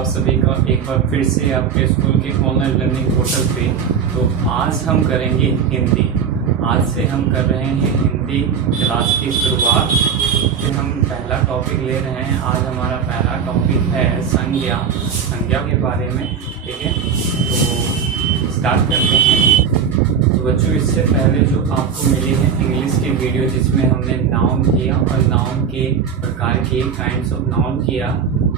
आप सभी का एक बार फिर से आपके स्कूल के ऑनलाइन लर्निंग पोर्टल पे। तो आज हम करेंगे हिंदी। आज से हम कर रहे हैं हिंदी क्लास की शुरुआत। फिर हम पहला टॉपिक ले रहे हैं। आज हमारा पहला टॉपिक है संज्ञा के बारे में। ठीक है, तो स्टार्ट करते हैं। तो बच्चों, इससे पहले जो आपको मिली है इंग्लिश की वीडियो जिसमें हमने नाउन किया और नाउन के प्रकार के काइंड्स ऑफ नाउन किया,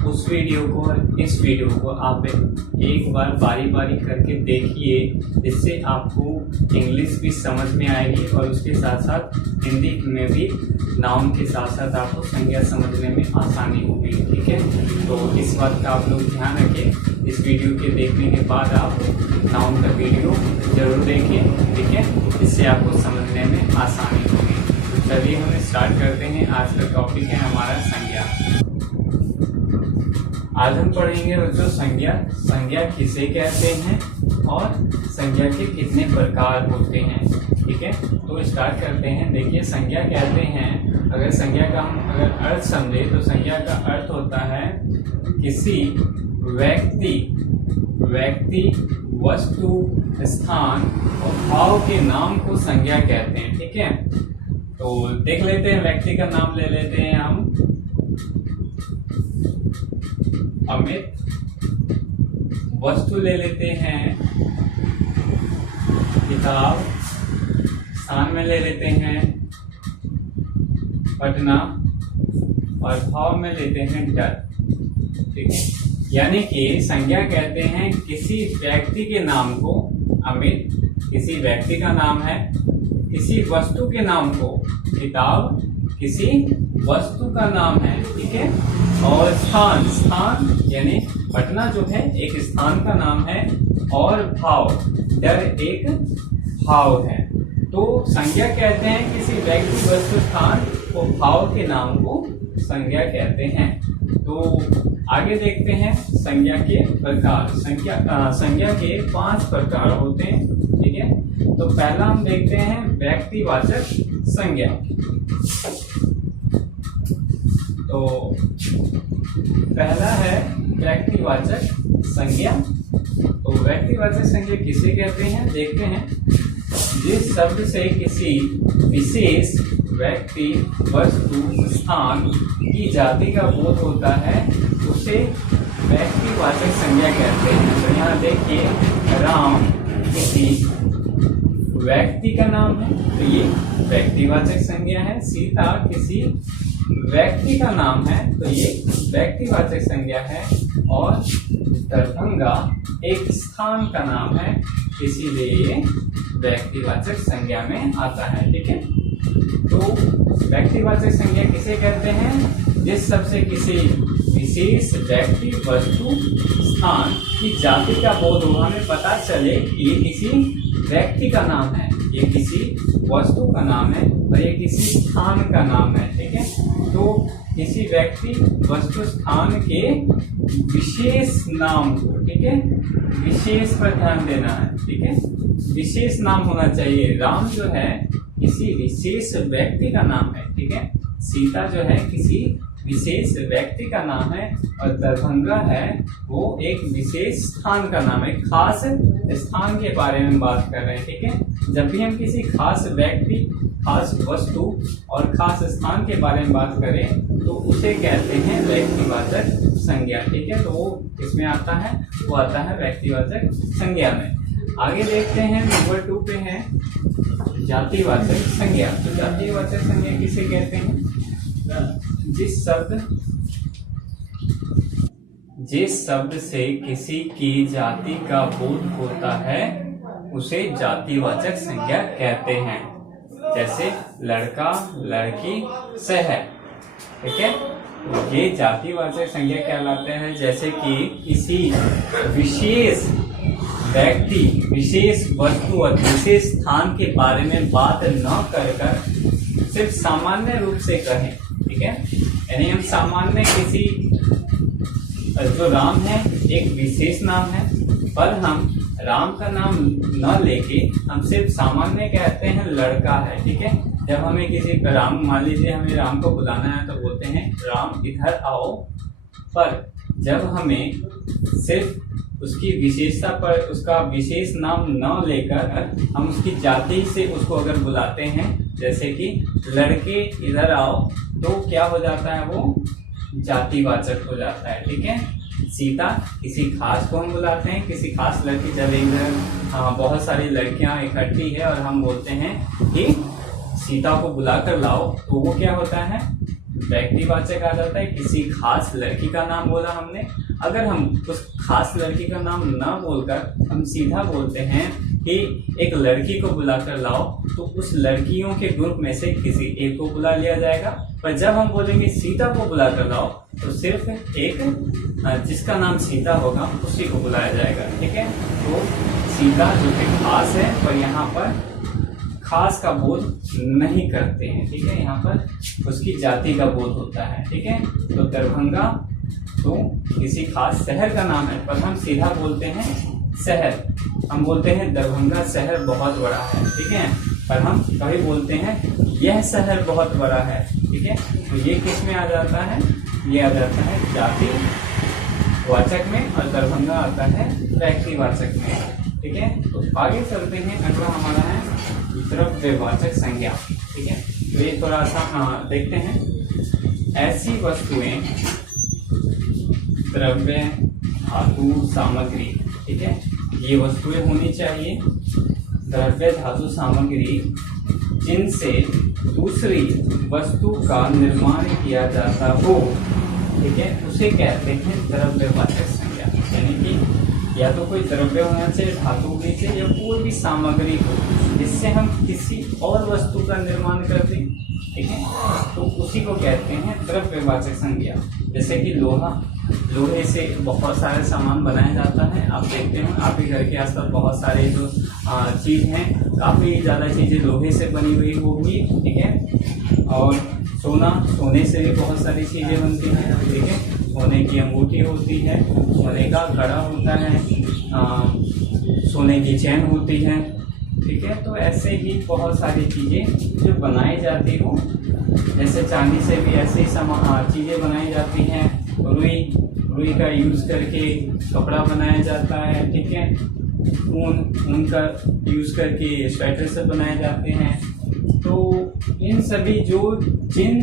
उस वीडियो को और इस वीडियो को आप एक बार बारी बारी करके देखिए, जिससे आपको इंग्लिश भी समझ में आएगी और उसके साथ साथ हिंदी में भी नाउन के साथ साथ आपको संज्ञा समझने में आसानी होगी। ठीक है, तो इस बात का आप लोग ध्यान रखें। इस वीडियो के देखने के बाद आप नाउन का वीडियो जरूर देखें। ठीक है, इससे आपको समझने में आसानी होगी। तो चलिए हम स्टार्ट करते हैं। आज का टॉपिक है हमारा संज्ञा। आज हम पढ़ेंगे बच्चों संज्ञा किसे कहते हैं और संज्ञा के कितने प्रकार होते हैं। ठीक है, तो स्टार्ट करते हैं। देखिए, संज्ञा कहते हैं, अगर संज्ञा का हम अर्थ समझे तो संज्ञा का अर्थ होता है किसी व्यक्ति, वस्तु, स्थान और भाव के नाम को संज्ञा कहते हैं। ठीक है, तो देख लेते हैं। व्यक्ति का नाम ले लेते हैं हम, अमित। वस्तु ले लेते हैं, किताब। स्थान में ले लेते हैं पटना और भाव में लेते हैं डर। ठीक है, यानी कि संज्ञा कहते हैं किसी व्यक्ति के नाम को, अमित किसी व्यक्ति का नाम है, किसी वस्तु के नाम को, किताब किसी वस्तु का नाम है। ठीक है, और स्थान यानी पटना जो है एक स्थान का नाम है, और भाव, डर एक भाव है। तो संज्ञा कहते हैं किसी व्यक्ति, वस्तु, स्थान और भाव के नाम को संज्ञा कहते हैं। तो आगे देखते हैं संज्ञा के प्रकार। संज्ञा के 5 प्रकार होते हैं। ठीक है, तो पहला हम देखते हैं व्यक्तिवाचक संज्ञा। तो पहला है व्यक्तिवाचक संज्ञा। तो व्यक्तिवाचक संज्ञा किसे कहते हैं, देखते हैं। जिस शब्द से किसी विशेष व्यक्ति, वस्तु, स्थान की जाति का बोध होता है उसे व्यक्तिवाचक संज्ञा कहते हैं। तो यहाँ देखिए, राम किसी व्यक्ति का नाम है तो ये व्यक्तिवाचक संज्ञा है। सीता किसी व्यक्ति का नाम है तो ये व्यक्तिवाचक संज्ञा है। और दरभंगा एक स्थान का नाम है, इसीलिए व्यक्तिवाचक संज्ञा में आता है। ठीक है, तो व्यक्तिवाचक संज्ञा किसे कहते हैं, जिस शब्द से किसी विशेष व्यक्ति, वस्तु, स्थान की जाति का बोध हो, हमें पता चले कि ये किसी व्यक्ति का नाम है, ये किसी वस्तु का नाम है और ये किसी स्थान का नाम है। ठीक है, तो किसी व्यक्ति, वस्तु, स्थान के विशेष नाम को, ठीक है, विशेष पर ध्यान देना है। ठीक है, विशेष नाम होना चाहिए। राम जो है किसी विशेष व्यक्ति का नाम है। ठीक है, सीता जो है किसी विशेष व्यक्ति का नाम है, और दरभंगा है वो एक विशेष स्थान का नाम है, खास स्थान के बारे में बात कर रहे हैं। ठीक है, जब भी हम किसी खास व्यक्ति, खास वस्तु और खास स्थान के बारे में बात करें तो उसे कहते हैं व्यक्तिवाचक संज्ञा। ठीक है, तो वो किसमें आता है, वो आता है व्यक्तिवाचक संज्ञा में। आगे देखते हैं, नंबर 2 पे है जातिवाचक संज्ञा। तो जातिवाचक संज्ञा किसे कहते हैं, जिस शब्द से किसी की जाति का बोध होता है उसे जातिवाचक संज्ञा कहते हैं। जैसे लड़का, लड़की, शहर। ठीक है, तो ये जातिवाचक संज्ञा कहलाते हैं। जैसे कि किसी विशेष व्यक्ति, विशेष वस्तु और विशेष स्थान के बारे में बात न कर सिर्फ सामान्य रूप से कहें। ठीक है, यानी हम सामान्य किसी, जो राम है एक विशेष नाम है, पर हम राम का नाम न लेके हम सिर्फ सामान्य कहते हैं लड़का है। ठीक है, जब हमें किसी राम, मान लीजिए हमें राम को बुलाना है तो बोलते हैं राम इधर आओ, पर जब हमें सिर्फ उसकी विशेषता पर उसका विशेष नाम न लेकर हम उसकी जाति से उसको अगर बुलाते हैं, जैसे कि लड़के इधर आओ, तो क्या हो जाता है, वो जातिवाचक हो जाता है। ठीक है, सीता किसी खास को हम बुलाते हैं, किसी खास लड़की, जब इधर बहुत सारी लड़कियां इकट्ठी है और हम बोलते हैं कि सीता को बुलाकर लाओ, तो वो क्या होता है, व्यक्तिवाचक आ जाता है। किसी खास लड़की का नाम बोला हमने, अगर हम उस खास लड़की का नाम ना बोलकर हम सीधा बोलते हैं कि एक लड़की को बुलाकर लाओ, तो उस लड़कियों के ग्रुप में से किसी एक को बुला लिया जाएगा। पर जब हम बोलेंगे सीता को बुलाकर लाओ, तो सिर्फ एक जिसका नाम सीता होगा उसी को बुलाया जाएगा। ठीक है, तो सीता जो कि खास है, पर यहाँ पर खास का बोध नहीं करते हैं। ठीक है, यहाँ पर उसकी जाति का बोध होता है। ठीक है, तो दरभंगा तो किसी खास शहर का नाम है, पर हम सीधा बोलते हैं शहर, हम बोलते हैं दरभंगा शहर बहुत बड़ा है। ठीक है, पर हम कभी बोलते हैं यह शहर बहुत बड़ा है। ठीक है, तो ये किस में आ जाता है, ये आ जाता है जाति वाचक में, और दरभंगा आता है व्यक्तिवाचक में। ठीक है, तो आगे चलते हैं, अगला हमारा है द्रव्यवाचक संज्ञा। ठीक है, तो ये थोड़ा सा देखते हैं। ऐसी वस्तुएं, द्रव्य, धातु, सामग्री, ठीक है, ये वस्तुएं होनी चाहिए, द्रव्य, धातु, सामग्री, जिनसे दूसरी वस्तु का निर्माण किया जाता हो। ठीक है, उसे कहते हैं द्रव्यवाचक संज्ञा। यानी कि या तो कोई द्रव्य होना चाहिए, धातु होनी चाहिए, या कोई भी सामग्री हो जिससे हम किसी और वस्तु का निर्माण करते हैं। ठीक है, तो उसी को कहते हैं द्रव्यवाचक संज्ञा। जैसे कि लोहा, लोहे से बहुत सारे सामान बनाया जाता है। आप देखते हैं आपके घर के आसपास बहुत सारे जो चीज़ हैं, काफ़ी ज़्यादा चीज़ें लोहे से बनी हुई होगी। ठीक है, और सोना, सोने से भी बहुत सारी चीज़ें बनती हैं। ठीक है, सोने की अंगूठी होती है, सोने का कड़ा होता है, सोने की चैन होती है। ठीक है, तो ऐसे ही बहुत सारी चीज़ें जो बनाई जाती हो, जैसे चांदी से भी ऐसे ही चीज़ें बनाई जाती हैं। रुई का यूज़ करके कपड़ा बनाया जाता है। ठीक है, ऊन का यूज़ करके स्वेटर से बनाए जाते हैं। तो इन सभी जिन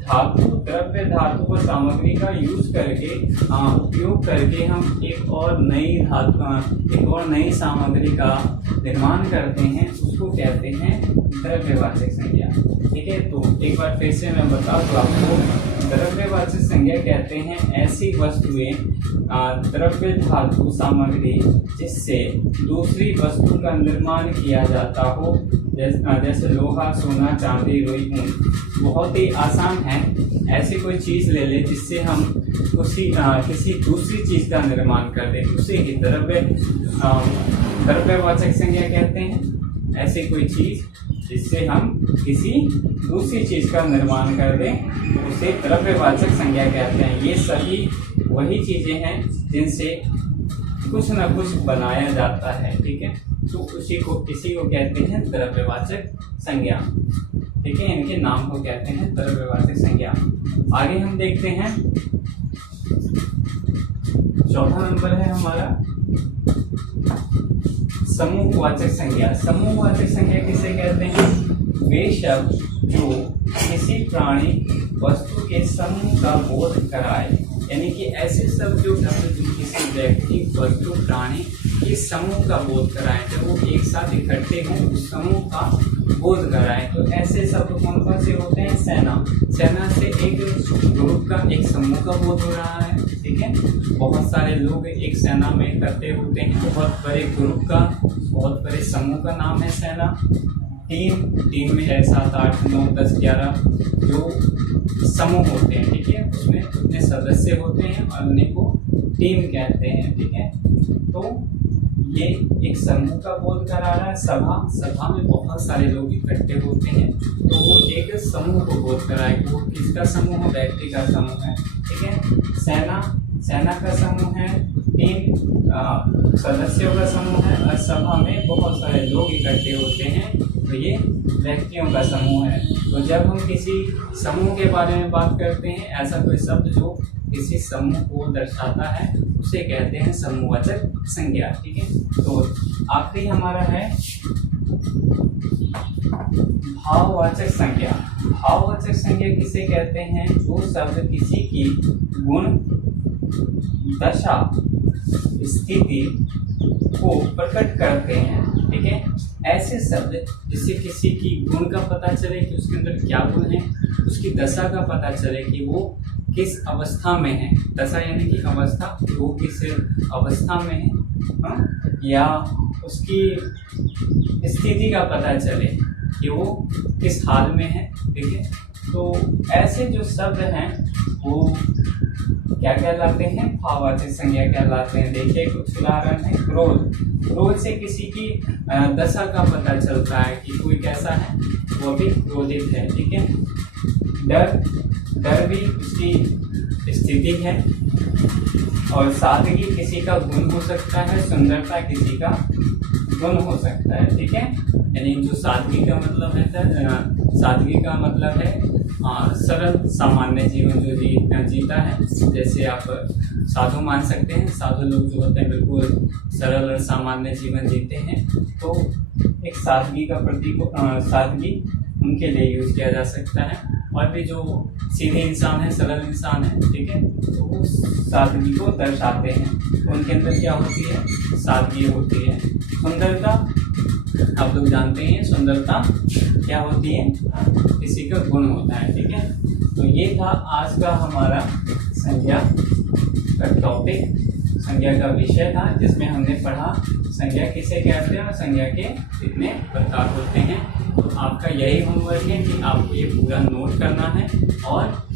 धातु, द्रव्य, धातु और सामग्री का यूज करके उपयोग करके हम एक और नई सामग्री का निर्माण करते हैं, उसको कहते हैं द्रव्यवाचक संज्ञा। ठीक है, तो एक बार फिर से मैं बता दूं आपको, द्रव्यवाचक संज्ञा कहते हैं ऐसी वस्तुएं, द्रव्य, धातु, सामग्री जिससे दूसरी वस्तु का निर्माण किया जाता हो, जैसे लोहा, सोना, चांदी, रुई, ऊन। बहुत ही आसान है, ऐसी कोई चीज़ ले ले जिससे हम किसी दूसरी चीज़ का निर्माण कर दें, उसे ही द्रव्यवाचक संज्ञा कहते हैं। ऐसी कोई चीज़ जिससे हम किसी दूसरी चीज़ का निर्माण कर दें, उसे द्रव्यवाचक संज्ञा कहते हैं। ये सभी वही चीज़ें हैं जिनसे कुछ न कुछ बनाया जाता है। ठीक है, तो इसी को कहते हैं द्रव्यवाचक संज्ञा। ठीक है, इनके नाम को कहते हैं द्रव्यवाचक संज्ञा। आगे हम देखते हैं, चौथा नंबर है हमारा समूहवाचक संज्ञा। समूहवाचक संज्ञा किसे कहते हैं? वे शब्द जो किसी प्राणी, वस्तु के समूह का बोध कराए, यानी कि ऐसे शब्द जो किसी व्यक्ति, वस्तु, प्राणी के समूह का बोध कराएं, जब वो एक साथ इकट्ठे हों उस समूह का बोध कराएं। तो ऐसे शब्द कौन कौन से होते हैं? सेना, सेना से एक ग्रुप का, एक समूह का बोध हो रहा है। ठीक है, बहुत सारे लोग एक सेना में इकट्ठे होते हैं, बहुत बड़े ग्रुप का, बहुत बड़े समूह का नाम है सेना। टीम में 6, 7, 8, 9, 10, 11 जो समूह होते हैं। ठीक है, उसमें कितने सदस्य होते हैं और उन्हीं को टीम कहते हैं। ठीक है, तो ये एक समूह का बोध करा रहा है। सभा में बहुत सारे लोग इकट्ठे होते हैं, तो वो एक समूह को बोध कराए। वो किसका समूह है? व्यक्ति का समूह है। ठीक है, सेना का समूह है, टीम सदस्यों का समूह है, और सभा में बहुत सारे लोग इकट्ठे होते हैं, तो ये व्यक्तियों का समूह है। तो जब हम किसी समूह के बारे में बात करते हैं, ऐसा कोई शब्द जो किसी समूह को दर्शाता है उसे कहते हैं समूहवाचक संज्ञा। ठीक है, तो आखिरी हमारा है भाववाचक संज्ञा। भाववाचक संज्ञा किसे कहते हैं? जो शब्द किसी की गुण, दशा, स्थिति को प्रकट करते हैं। ठीक है, ऐसे शब्द जिससे किसी की गुण का पता चले कि उसके अंदर क्या गुण है, उसकी दशा का पता चले कि वो किस अवस्था में है, दशा यानी कि अवस्था, वो किस अवस्था में है, या उसकी स्थिति का पता चले कि वो किस हाल में है। ठीक है, तो ऐसे जो शब्द हैं वो क्या कहलाते हैं? भाववाचक संज्ञा कहलाते हैं। देखिए कुछ उदाहरण है। क्रोध, क्रोध से किसी की दशा का पता चलता है कि कोई कैसा है, वो भी क्रोधित है। ठीक है, डर, डर भी उसकी स्थिति है। और सादगी किसी का गुण हो सकता है, सुंदरता किसी का गुण हो सकता है। ठीक है, यानी जो सादगी का मतलब है, सादगी का मतलब है सरल सामान्य जीवन जो जीता है। जैसे आप साधु मान सकते हैं, साधु लोग जो होते हैं बिल्कुल सरल और सामान्य जीवन जीते हैं, तो एक सादगी का प्रतीक, सादगी उनके लिए यूज किया जा सकता है। और भी जो सीधे इंसान है, सरल इंसान है, ठीक है, तो वो सादगी को दर्शाते हैं। तो उनके अंदर क्या होती है? सादगी होती है। सुंदरता आप लोग जानते हैं, सुंदरता क्या होती है? किसी का गुण होता है। ठीक है, तो ये था आज का हमारा संज्ञा का टॉपिक, संज्ञा का विषय था, जिसमें हमने पढ़ा संज्ञा किसे कहते हैं और संज्ञा के कितने प्रकार होते हैं। तो आपका यही होमवर्क है कि आपको ये पूरा नोट करना है और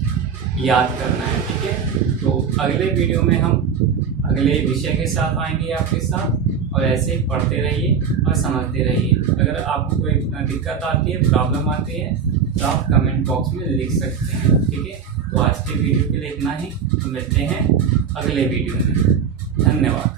याद करना है। ठीक है, तो अगले वीडियो में हम अगले विषय के साथ आएंगे आपके साथ, और ऐसे ही पढ़ते रहिए और समझते रहिए। अगर आपको कोई दिक्कत आती है, प्रॉब्लम आती है, तो आप कमेंट बॉक्स में लिख सकते हैं। ठीक है, तो आज के वीडियो के लिए इतना ही। तो मिलते हैं अगले वीडियो में। धन्यवाद।